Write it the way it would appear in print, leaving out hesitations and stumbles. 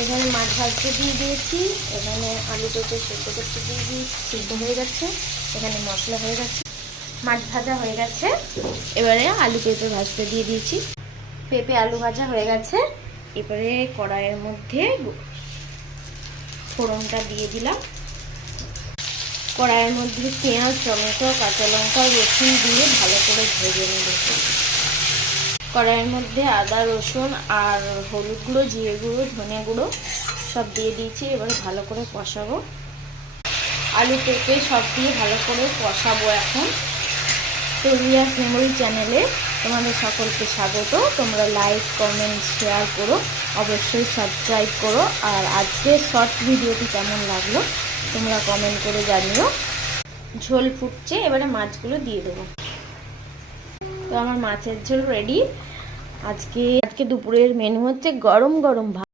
এখানে মাছ ভাজতে দিয়ে দিয়েছি, এখানে আলু পেঁপে সেদ্ধ করতে দিয়ে দিয়েছি, সিদ্ধ হয়ে গেছে। এখানে মশলা হয়ে গেছে, মাছ ভাজা হয়ে গেছে। এবারে আলু পেঁপে ভাজতে দিয়ে দিয়েছি, পেঁপে আলু ভাজা হয়ে গেছে। এবারে কড়াইয়ের মধ্যে ফোড়নটা দিয়ে দিলাম। কড়াইয়ের মধ্যে পেঁয়াজ, টমেটো, কাঁচা লঙ্কা, রসুন দিয়ে ভালো করে ভেজে নেব। কড়াইয়ের মধ্যে আদা, রসুন আর হলুদ গুঁড়ো, জিরে গুঁড়ো, ধনে গুঁড়ো সব দিয়ে দিয়েছি। এবারে ভালো করে কষাবো, আলু পেঁপে সব দিয়ে ভালো করে কষাবো। এখন তো রিয়াস মেমোরি চ্যানেলে তোমাদের সকলকে স্বাগত। তোমরা লাইক, কমেন্ট, শেয়ার করো, অবশ্যই সাবস্ক্রাইব করো। আর আজকের শর্ট ভিডিওটি কেমন লাগলো তোমরা কমেন্ট করে জানিও। ঝোল ফুটছে, এবারে মাছগুলো দিয়ে দেবো। তো আমার মাছের ঝোল রেডি। আজকে দুপুরের মেনু হচ্ছে গরম গরম ভাত।